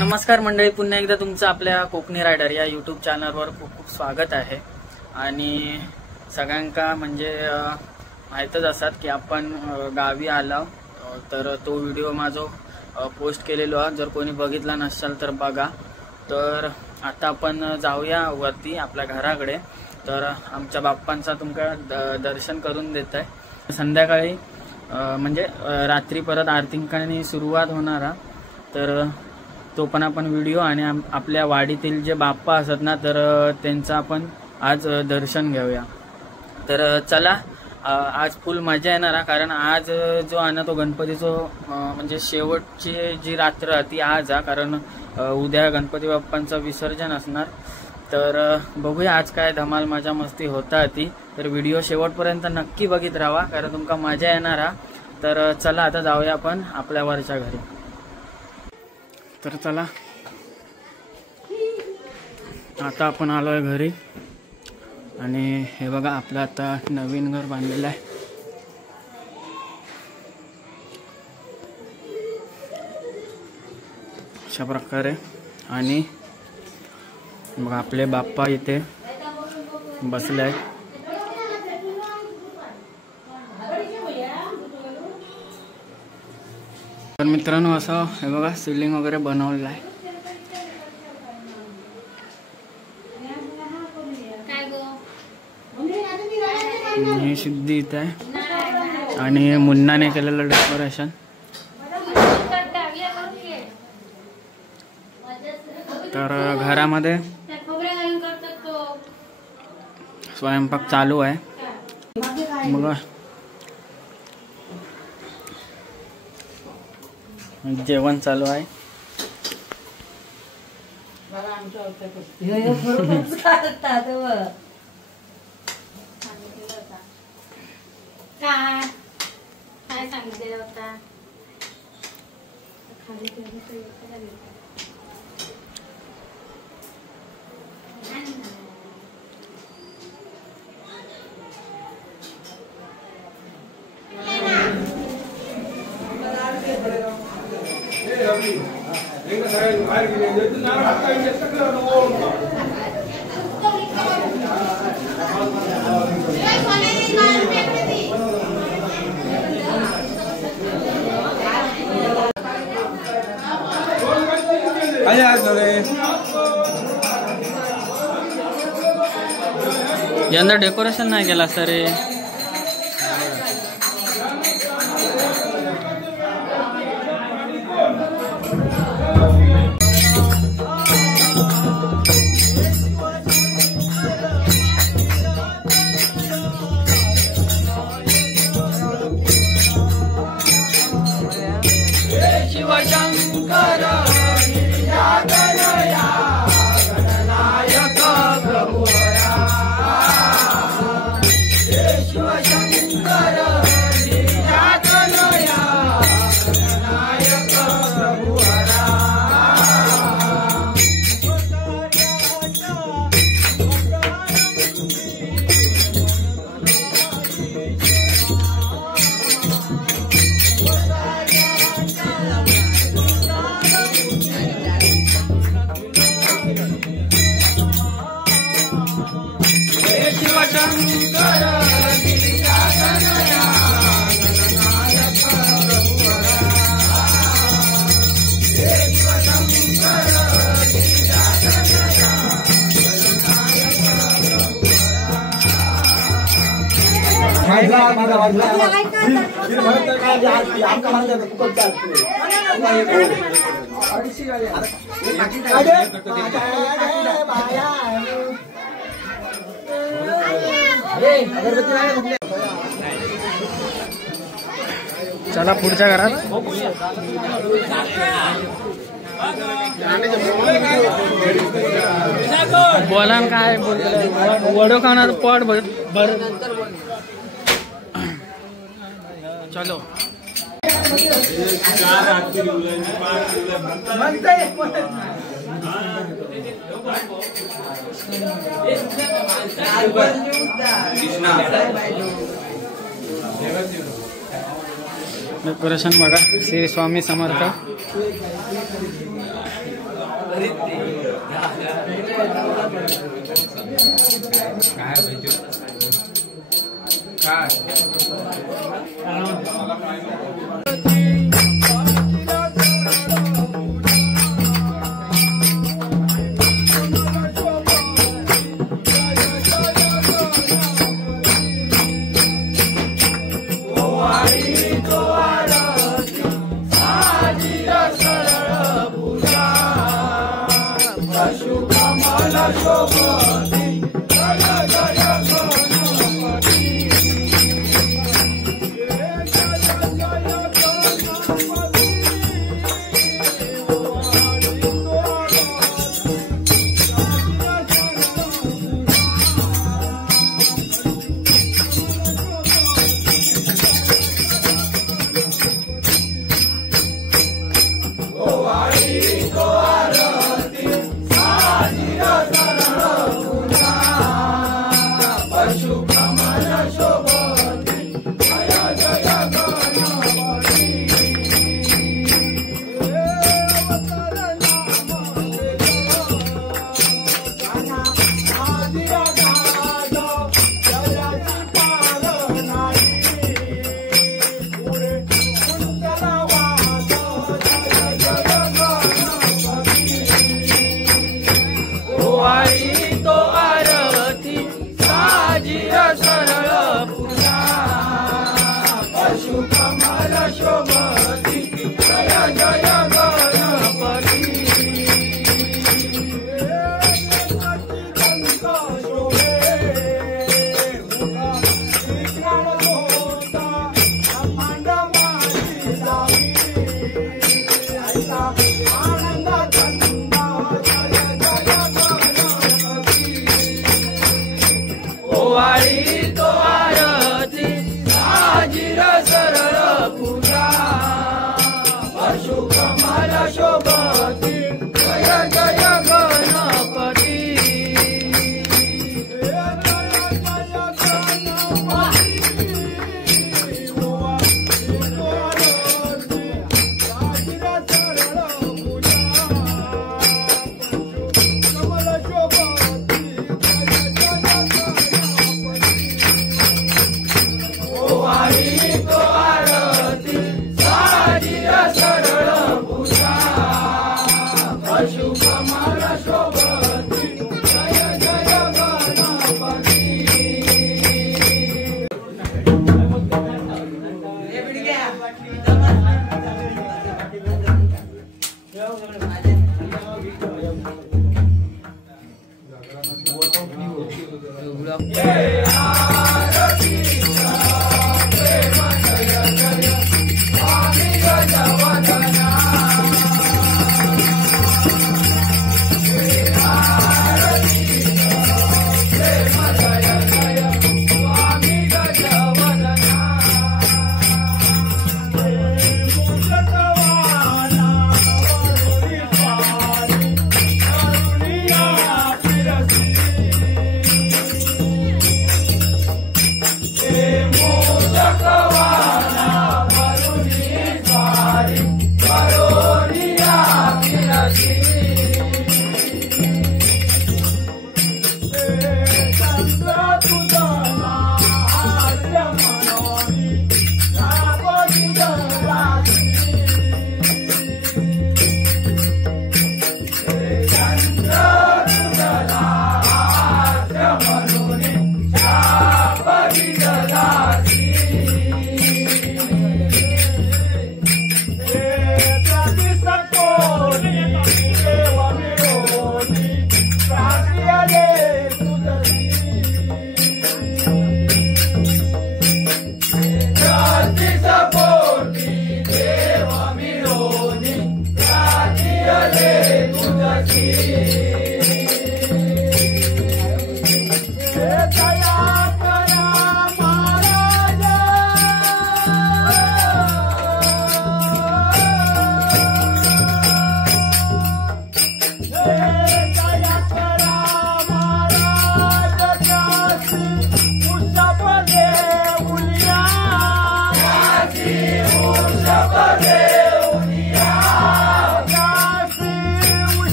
नमस्कार मंडळी, पुन्हा एकदा तुमचं आपल्या कोकणी रायडर या यूट्यूब चॅनलवर खूप खूप स्वागत आहे। आणि सगळ्यांका म्हणजे माहीतच असतात की आपण गावी आलो, तर तो व्हिडिओ माझो पोस्ट केलेलो आहे। जर कोणी बघितला नसेल तर बघा। तर आता आपण जाऊया वरती आपल्या घराकडे। तर आमच्या बाप्पांचा तुमका दर्शन करून देत आहे। संध्याकाळी म्हणजे रात्री परत आरतींकानी सुरुवात होणार, तर तो पण आपण व्हिडिओ आणि आपल्या वाडीतील जे बाप्पा असतात ना, तर त्यांचा आपण आज दर्शन घेऊया। तर चला, आज फुल मजा येणार, कारण आज जो आहे ना तो गणपतीचो म्हणजे शेवटची जी रात्र ती आज आहे, कारण उद्या गणपती बाप्पांचं विसर्जन असणार। तर बघूया आज काय धमाल मजा मस्ती होता ती। तर व्हिडिओ शेवटपर्यंत नक्की बघित राहा, कारण तुमका मजा येणार। तर चला आता जाऊया आपण आपल्या वरच्या घरी। तर चला, आता आपण आलोय घरी आणि हे बघा आपलं आता नवीन घर बांधलेलं आहे। अशा प्रकारे, आणि बघा आपले बाप्पा इथे बसले आहेत। तर मित्रांनो, असं हे बघा सिलिंग वगैरे बनवलेलं आहे। ही सिद्धी इथे आहे आणि मुन्नाने केलेलं डेकोरेशन। तर घरामध्ये स्वयंपाक चालू आहे बघा, जेवण चालू आहे। काय सांगितलेलं होता? यंदा डेकोरेशन नाही केला सर। शिवशंकर शिवशंकर चला पुढच्या घरात. बोला ना काय बोलतो वडो खाणार पोट भर. चलो डेकोरेशन बघा. श्री स्वामी समर्थ. God.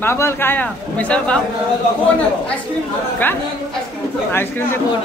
बाबल काय मिसळ पाव का आईस्क्रीम ते कोण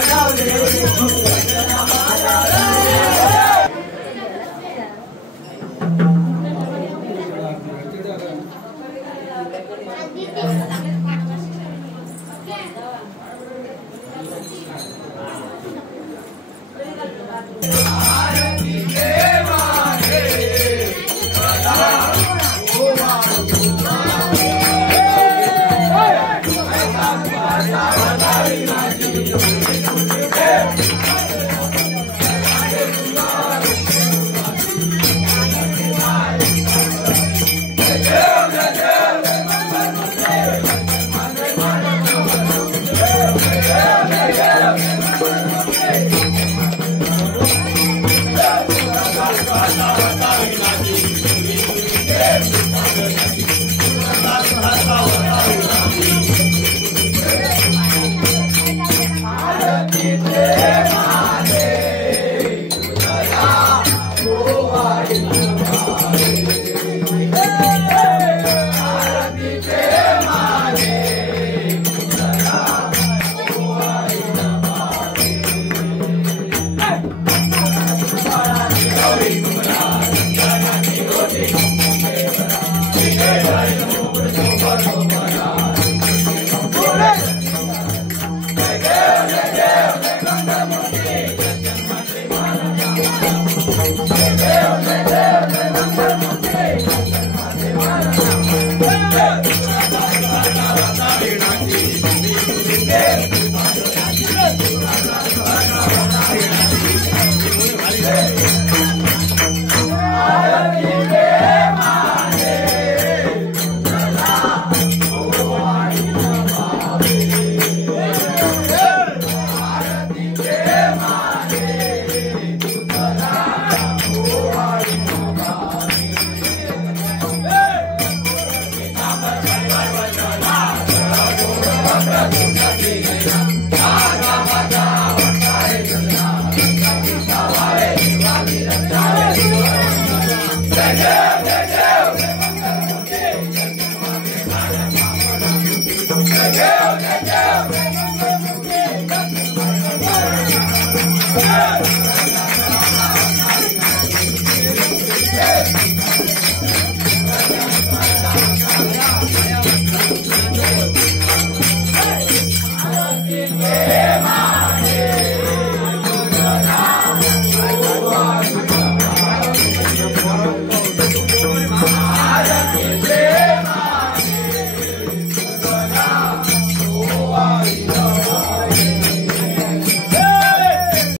Gaurí,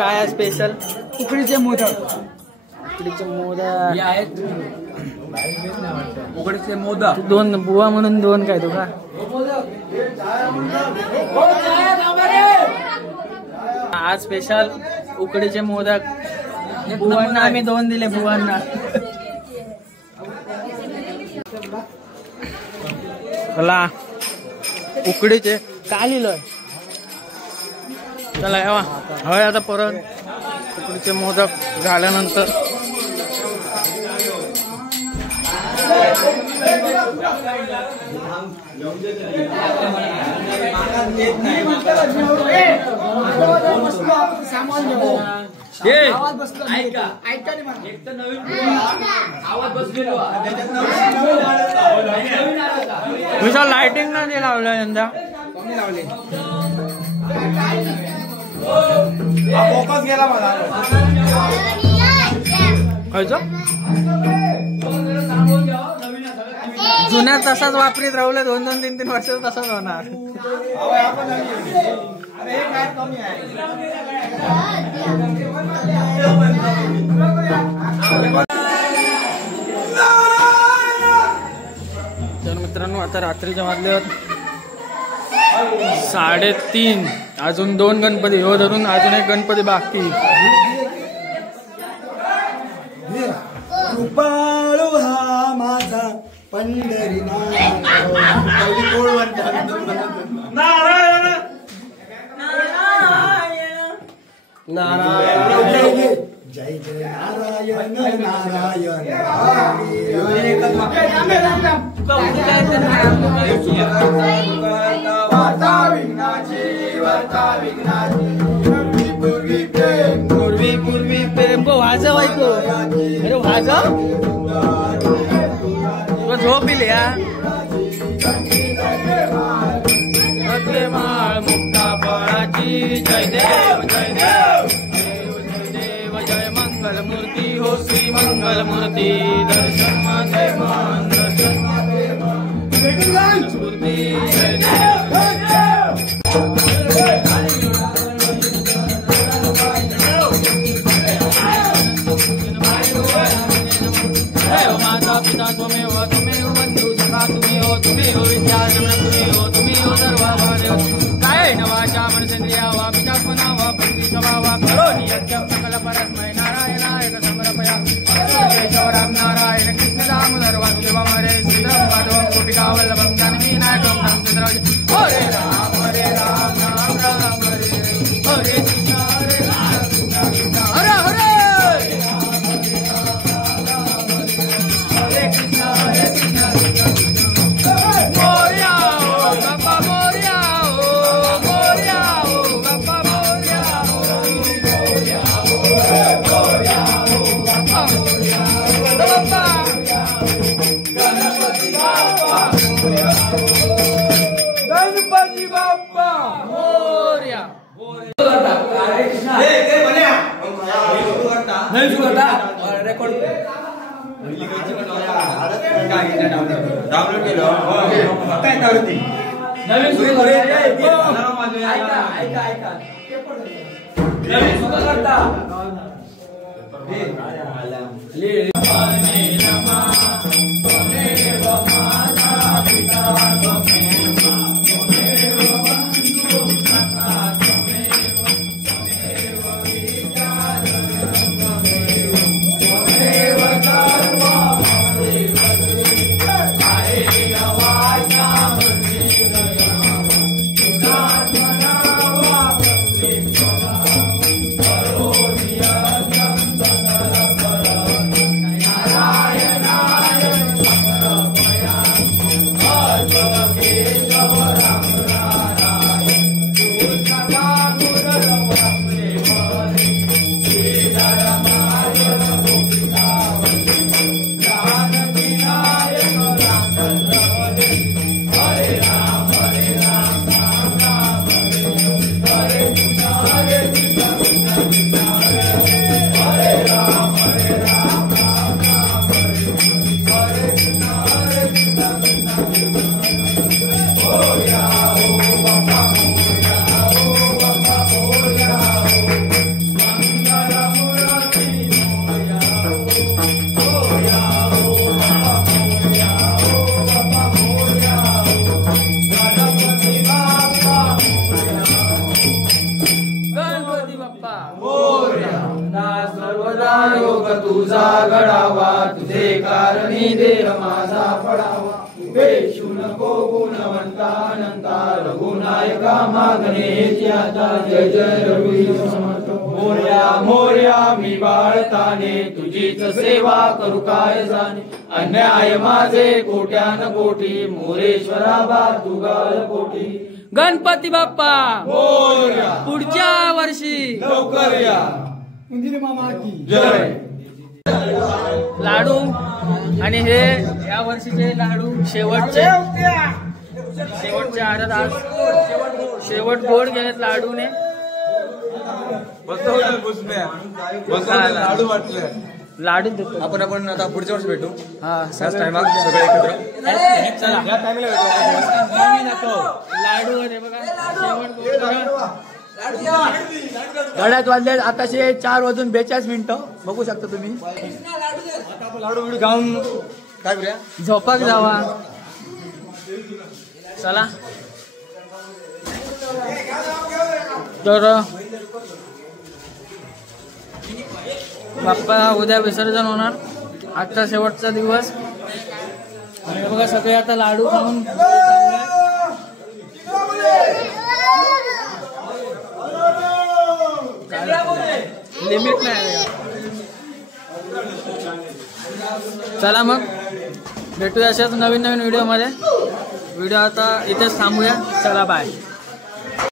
काय स्पेशल? उकडीचे मोदक. उकडीचे मोदक आहेत. उकडीचे मोदक दोन बुवा म्हणून दोन काय तू का? आज स्पेशल उकडीचे मोदक. बुवांना आम्ही दोन दिले बुवांना. चला उकडीचे काय लिहिलंय? चला येवा हवंय आता परत उकडीचे मोदक झाल्यानंतर विशाल लाइटिंग ना ते लावलं यंदा लावले. फोकस गेला मला. खायचं जुन्या तसाच वापरीत राहुलं 2-2-3-3 वर्ष तसाच होणार. तर मित्रांनो आता रात्रीच्या वाजल्यावर 3:30. अजून 2 गणपती हो धरून अजून एक गणपती बाकी. कृपाळू हा माझा पंढरीनाथ. नारायण नारायण जय जय नारायण नारायण. पूर्वी प्रेम को वाजव ऐको. अरे वाजव झोप इल या. माळ मुक्ता फळाची जय देव जय देव जय देव जय मंगल मूर्ती हो श्री मंगल मूर्ती. दर्शन माझे मान दर्शन मूर्ती जय देव. माता पिता त्वमेव बंधू सखा तुम्ही हो विद्या तुम्ही हो सर्व काय नवाचा मनसेंद्रिया वा पितात्मना वा प्रति स्वभावा करोनी यज्ञं सकल परस्मै नारायणाय समर्पया. केशवराम नारायण कृष्ण दामोदर वासुदेवं हरे श्रीधरं माधवं गोपिका वल्लभं जानकी नायकं रामचंद्र. हरे राम राम राम हरे हरे कृष्ण हरे कृष्ण हरे हरे गणपती बाप्पा मोरया. नाही सुगता रेकॉर्ड डाउनलोड केलं काय त्यावरती नवीन सुरू ऐका नवीन सुरू करता. नारायण पडावा, तुझे कारणी देह माझा पडावा. उपेक्षू नको गुणवंता अनंता, रघुनायका मागणे आता. जय जय रघुवीर समर्थ. मोरया मोरया मी बाळताने, तुझीच सेवा करू काय जाणे. अन्याय माझे कोट्यान कोटी, मोरेश्वरा बा तू गाल कोटी. गणपती बाप्पा मोरया, पुढच्या वर्षी लवकर या. उंदीर मामा की जय. लाडू आणि हे या वर्षीचे लाडू शेवटचे आरत आज शेवट गोड गेलेत लाडूने. लाडू वाटले. लाडू देतो आपण आता पुढच्या वर्षी भेटू. हा सगळे एकत्र. चला या टाइमला लाडू आहे बघा शेवट गोड बघा. गड्यात वाजले आताशे 4:42 बघू शकता तुम्ही. आता आपण लाडू बिडू गाऊन काय करूया, झोपाक जावा. चला तर बाप्पा उद्या विसर्जन होणार. आजचा शेवटचा दिवस. आणि बघा सगळे आता लाडू खाऊन लिमिट नाही. चला मग भेटूया अशाच नवीन व्हिडिओ मध्ये. व्हिडिओ आता इथेच थांबूया. चला बाय.